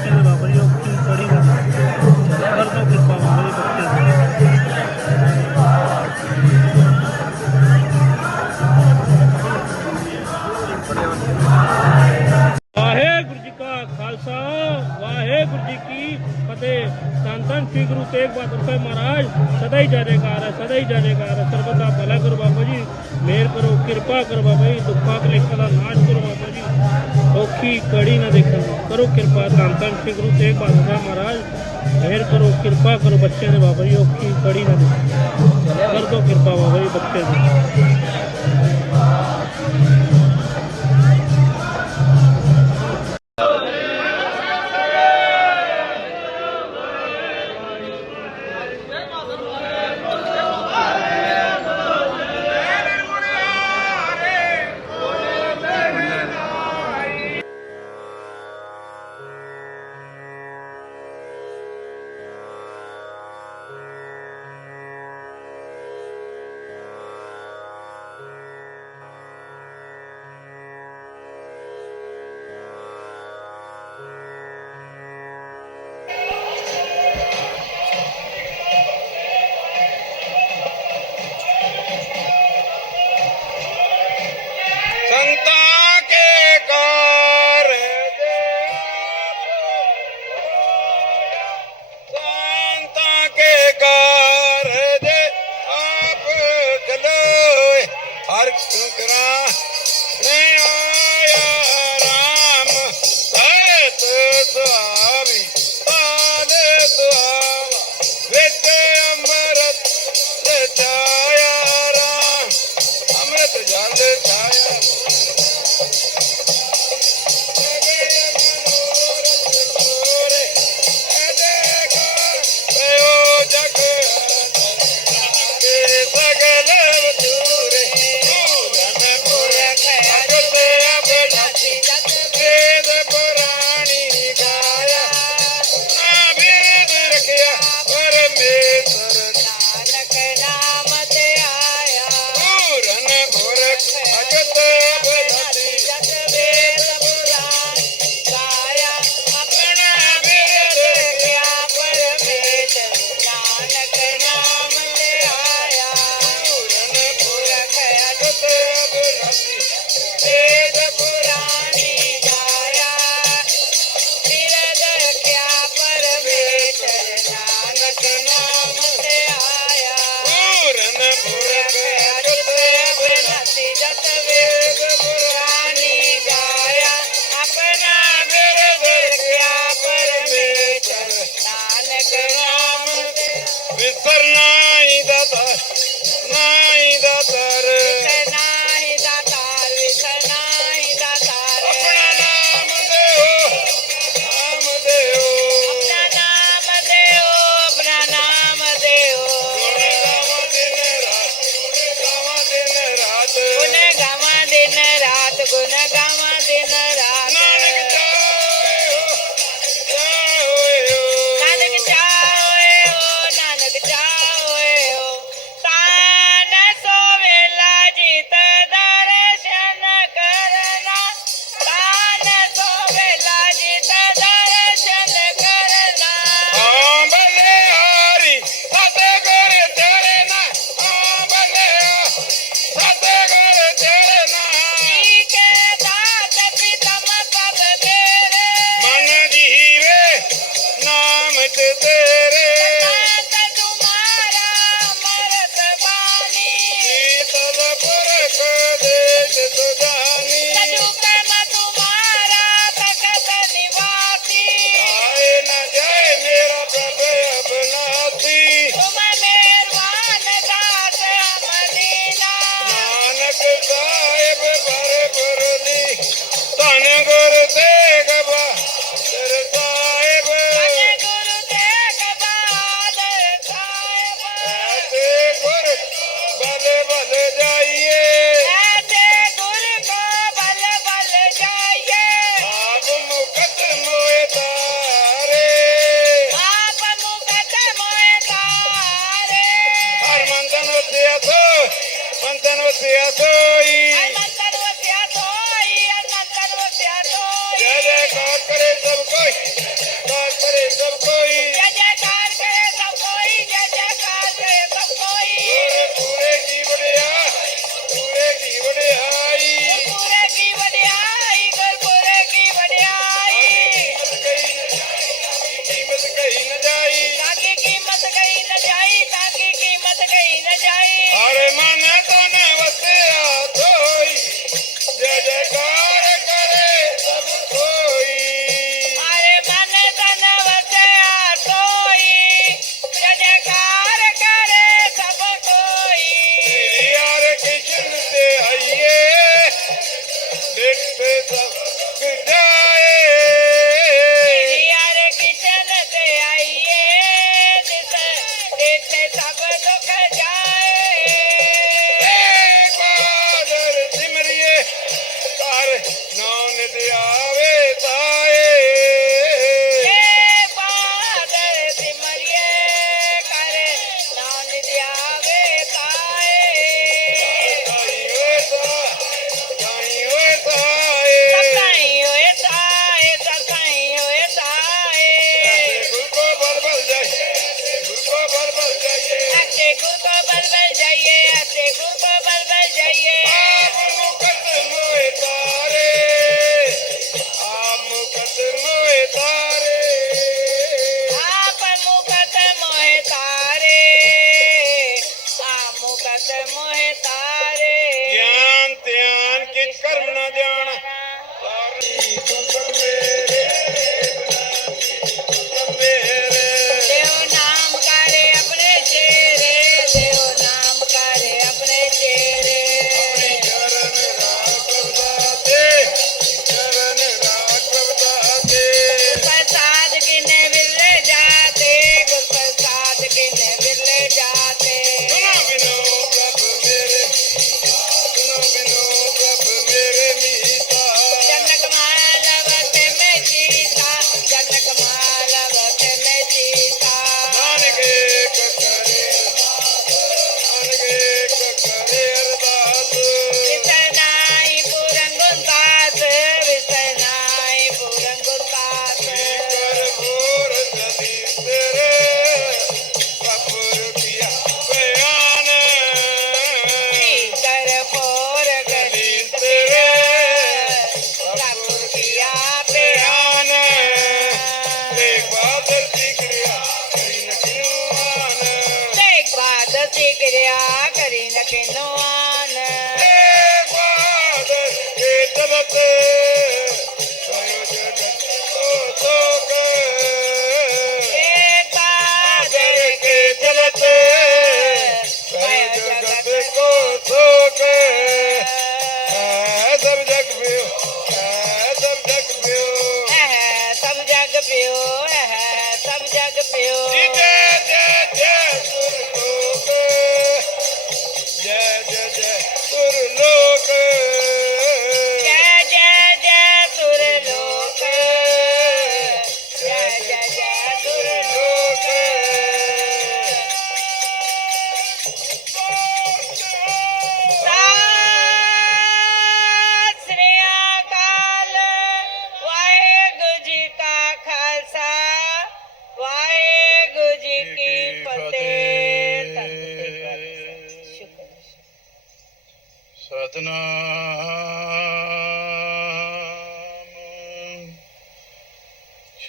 ਕਿਰਪਾ ਕਰੋ ਬੱਚੇ ਦੇ ਬਾਬਾ ਜੀ ਔਖੀ ਘੜੀ ਨਾ ਕਰ ਦੋ ਕਿਰਪਾ ਬਾਬਾ ਜੀ ਬੱਚੇ ਦੀ ਵਾਹਿਗੁਰੂ ਜੀ ਕਾ ਖਾਲਸਾ ਵਾਹਿਗੁਰੂ ਜੀ ਕੀ ਫਤਿਹ ਧੰਨ ਧੰਨ ਸ੍ਰੀ ਗੁਰੂ ਤੇਗ ਬਹਾਦਰ ਸਾਹਿਬ ਮਹਾਰਾਜ ਸਦਾ ਹੀ ਜਾਜੇਕਾਰ ਹੈ ਦੇਖਣ ਕਰੋ ਕਿਰਪਾ ਧੰਨ ਧੰਨ ਸ੍ਰੀ ਗੁਰੂ ਤੇਗ ਬਹਾਦਰ ਸਾਹਿਬ ਮਹਾਰਾਜ ਮਿਹਰ ਕਰੋ ਕਿਰਪਾ ਕਰੋ ਬੱਚਿਆਂ ਦੇ ਬਾਬਾ ਜੀ ਔਖੀ ਕੜੀ ਨਾ ਦੇਖਣ ਕਰ ਦੋ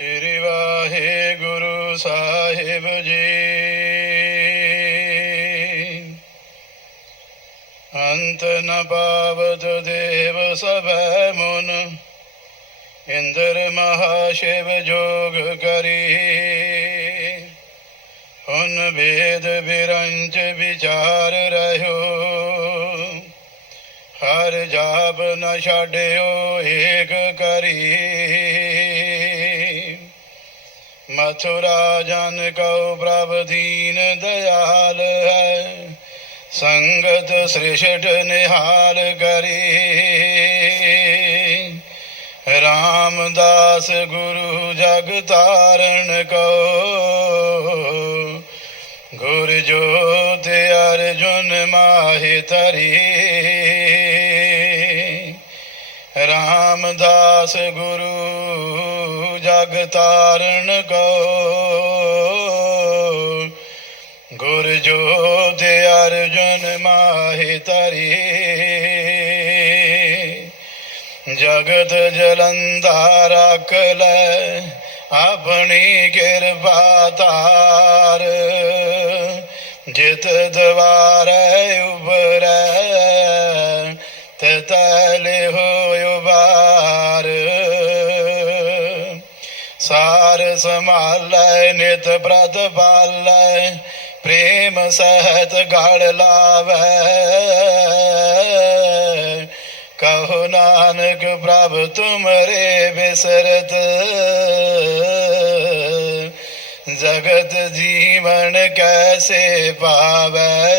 ਸ਼੍ਰੀ ਵਾਹਿਗੁਰੂ ਸਾਹਿਬ ਜੀ। ਅੰਤ ਨ ਪਾਵਤ ਦੇਵ ਸਭੈ ਮੁਨ, ਇੰਦਰ ਮਹਾਸ਼ਿਵ ਜੋਗ ਕਰੀ। ਹੁਣ ਵੇਦ ਵਿਰੰਚ ਵਿਚਾਰ ਰਹਿਓ, ਹਰ ਜਾਪ ਨ ਛਾੜਿਓ ਏਕ ਕਰੀ। ਮਥੁਰਾ ਜਨ ਕਉ ਪ੍ਰਭ ਦੀਨ ਦਇਆਲ ਹੈ। ਸੰਗਤ ਸ੍ਰਿਸ਼ਟ ਨਿਹਾਲ ਕਰੀ। ਰਾਮਦਾਸ ਗੁਰੂ ਜਗ ਤਾਰਨ ਕੋ ਗੁਰ ਜੋਤ ਅਰਜੁਨ ਮਾਹਿ ਤਰੀ ਰਾਮਦਾਸ ਗੁਰੂ ਜਗ ਤਾਰਨ ਕੋ ਗੁਰ ਜੋਤ ਅਰਜੁਨ ਮਾਹਿ ਤਰੀ ਜਗਤ ਜਲੰਧਾ ਰੱਖ ਲੈ ਆਪਣੀ ਕਿਰਪਾ ਤਾਰ ਜਿਤ ਦਵਾਰੇ ਉਬਰੈ ਤੇ ਤਲੇ ਹੋਇ ਬਾਰ ਸੰਭਾਲੈ ਨਿਤ ਪ੍ਰਤ ਪਾਲੈ, ਪ੍ਰੇਮ ਸਹਿਤ ਗੜ ਲਾਵੈ। ਕਹੋ ਨਾਨਕ ਪ੍ਰਭ, ਤੁਮਰੇ ਬਿਸਰਤ। ਜਗਤ ਜੀਵਨ ਕੈਸੇ ਪਾਵੈ?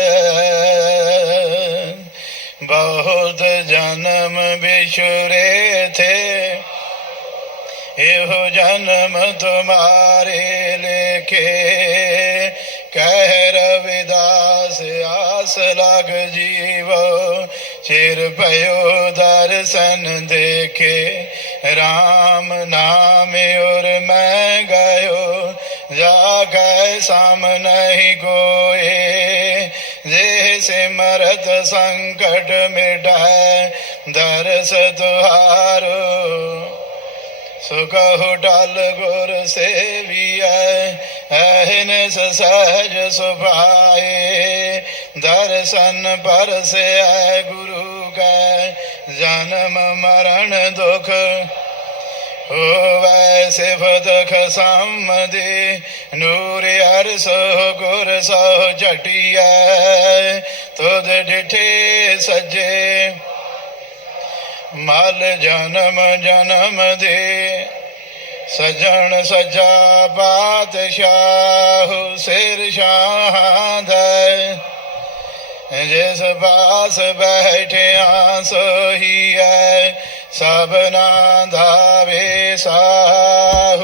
ਬਹੁਤ ਜਨਮ ਬਿਛੁਰੇ ਥੇ एहो जन्म तुम्हारे लेके। कह रविदास, आस लग जीव। चिर पयो दर्शन देखे। राम नाम और मैं गयो। जा गए साम नहीं गोए। जे सिमरत संकट मिटाए दर्श तुहारो। ਸੁਖਹੁ ਡਲ ਗੁਰ ਸੇਵੀਐ ਐਨਸ ਸਹਜ ਸੁਭਾਏ। ਦਰਸ਼ਨ ਪਰਸੈ ਗੁਰੂ ਕੈ, ਜਨਮ ਮਰਨ ਦੁਖ ਹੋਵੈ ਸਿਫਤ ਖਸਮ ਦੇ ਨੂਰ ਅਰਸ ਗੁਰ ਸੋ ਝਟਿਐ ਤੁਧ ਡਿਠੇ ਸਜੇ। ਮਲ ਜਨਮ ਜਨਮ ਦੇ, ਸਜਣ ਸਜਾ ਬਾਦਸ਼ਾਹ ਸਿਰ ਸ਼ਾਹਦਾ ਜਿਸ ਬਾਸ ਬੈਠਿਆ ਸੋਹੀ ਹੈ ਸਭਨਾ ਦਾ ਵੇਸਾਹੂ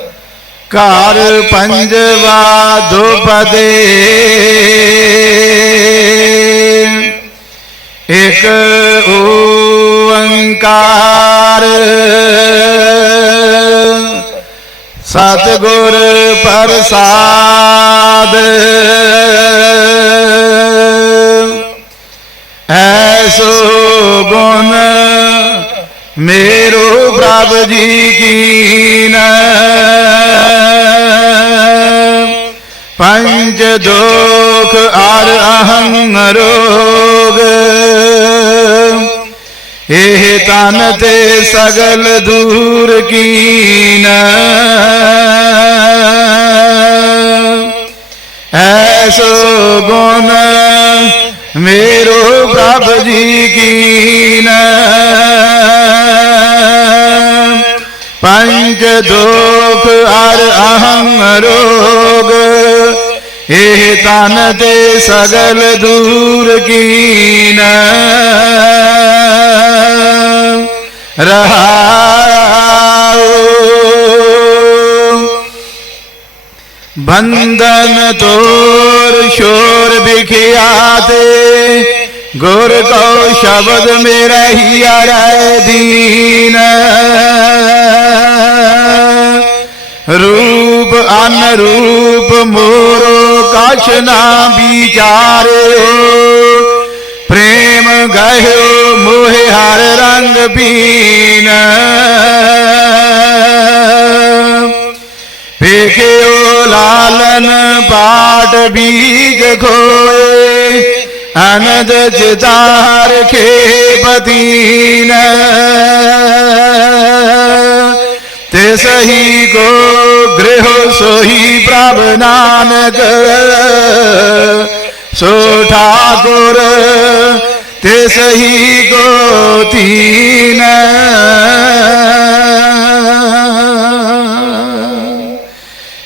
ਘਰ ਪੰਜਵਾ ਦੁਪਦੇ ਇਕ ਓੰਕਾਰ ਸਤਿਗੁਰ ਪ੍ਰਸਾਦ ਐਸੋ ਗੁਣ ਮੇਰੋ ਪ੍ਰਭ ਜੀ ਕੀਨ ਪੰਜ ਦੁਖ ਅਰ ਅਹੰ ਰੋਗ ਇਹ ਤਨ ਤੇ ਸਗਲ ਦੂਰ ਕੀਨ ਐਸੋ ਗੁਣ ਮੇਰੋ ਪ੍ਰਭ ਜੀ ਕੀਨ ਪੰਜ ਦੁਖ ਅਰ ਅਹੰ ਰੋਗ ਇਹ ਤਨ ਤੇ ਸਗਲ ਦੂਰ ਕੀਨ ਰਹਾਉ ਬੰਧਨ ਤੋਰ ਸ਼ੋਰ ਵਿਖਿਆਤੇ ਗੁਰ ਕੋ ਸ਼ਬਦ ਮੇਰਾ ਹੀ ਅਰੈ ਦੀਨ। ਰੂਪ ਅਨ ਰੂਪ ਮੋਰੋ ਕਛ ਨਾ ਵਿਚਾਰਿਓ ਪ੍ਰੇਮ ਗਹਿਓ ਮੋਹਿ ਹਰ ਰੰਗ ਬੀਨ ਵੇਖਿਓ ਲਾਲਨ ਪਾਟ ਬੀਜ ਖੋਏ, ਅਨੰਦ ਖੇ ਖੇਪਤੀਨ ਤੇ ਸਹੀ ਕੋ ਗ੍ਰਹ ਸੋਈ ਪ੍ਰਭ ਨਾਨਕ। ਸੋ ਠਾਕੁਰ, ਤੇ ਸਹੀ ਕੋ ਤੀਨ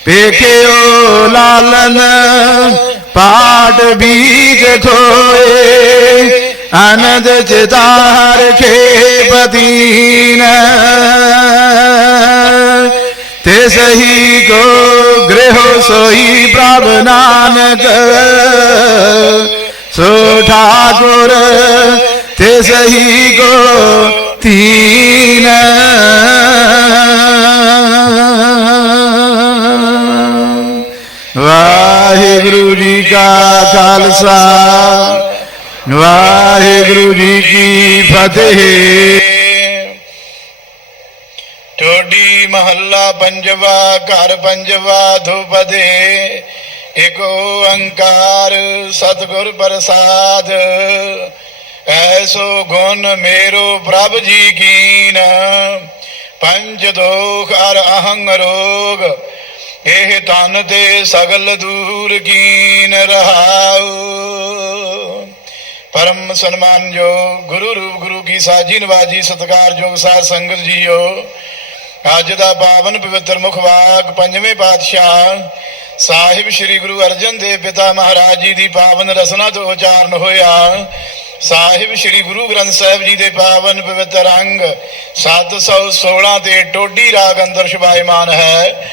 ਵੇਖਿਓ ਲਾਲਨ ਪਾਟ ਬੀਜ ਖੋਏ ਅਨੰਦ ਚਿਤਾਰ ਖੇਪਤੀਨ ਤੇ ਸਹੀ ਕੋ ਗ੍ਰਹਿ ਸੋਈ ਪ੍ਰਭ ਨਾਨਕ, ਸੋ ਠਾਕੁਰ, ਤੇ ਸਹੀ ਕੋ ਤੀਨ। ਖਾਲਸਾ। ਵਾਹਿਗੁਰੂ ਜੀ ਕੀ ਫਤਿਹ। ਟੋਡੀ ਮਹੱਲਾ ਪੰਜਵਾ, ਘਰ ਪੰਜਵਾ ਧੁਪਦੇ। ਇਕ ਓੰਕਾਰ ਸਤਿਗੁਰ ਪ੍ਰਸਾਦ। ਐਸੋ ਗੁਣ ਮੇਰੋ ਪ੍ਰਭ ਜੀ ਕੀਨ। ਪੰਜ ਦੋਖ ਅਰ ਅਹੰਗ ਰੋਗ। ਇਹ ਤਨ ਤੇ ਸਗਲ ਦੂਰ ਕੀਨ ਰਹਾਉ। ਪਰਮ ਸਨਮਾਨਯੋ ਗੁਰੂ ਰੂਪ ਗੁਰੂ ਕੀ ਸਾਜੀ ਨਵਾਜੀ ਸਤਿਕਾਰਯੋਗ ਸਾਧ ਸੰਗਤ ਜੀਓ। ਅੱਜ ਦਾ ਪਾਵਨ ਪਵਿੱਤਰ ਮੁਖਵਾਕ ਪੰਜਵੇਂ ਪਾਤਸ਼ਾਹ ਸਾਹਿਬ ਸ੍ਰੀ ਗੁਰੂ ਅਰਜਨ ਦੇਵ ਪਿਤਾ ਮਹਾਰਾਜ ਜੀ ਦੀ ਪਾਵਨ ਰਸਨਾ ਤੋਂ ਉਚਾਰਨ ਹੋਇਆ। ਸਾਹਿਬ ਸ੍ਰੀ ਗੁਰੂ ਗ੍ਰੰਥ ਸਾਹਿਬ ਜੀ ਦੇ ਪਾਵਨ ਪਵਿੱਤਰ ਅੰਗ 716 ਤੇ ਟੋਡੀ ਰਾਗ ਅੰਦਰ ਸ਼ੁਭਾਇਮਾਨ ਹੈ।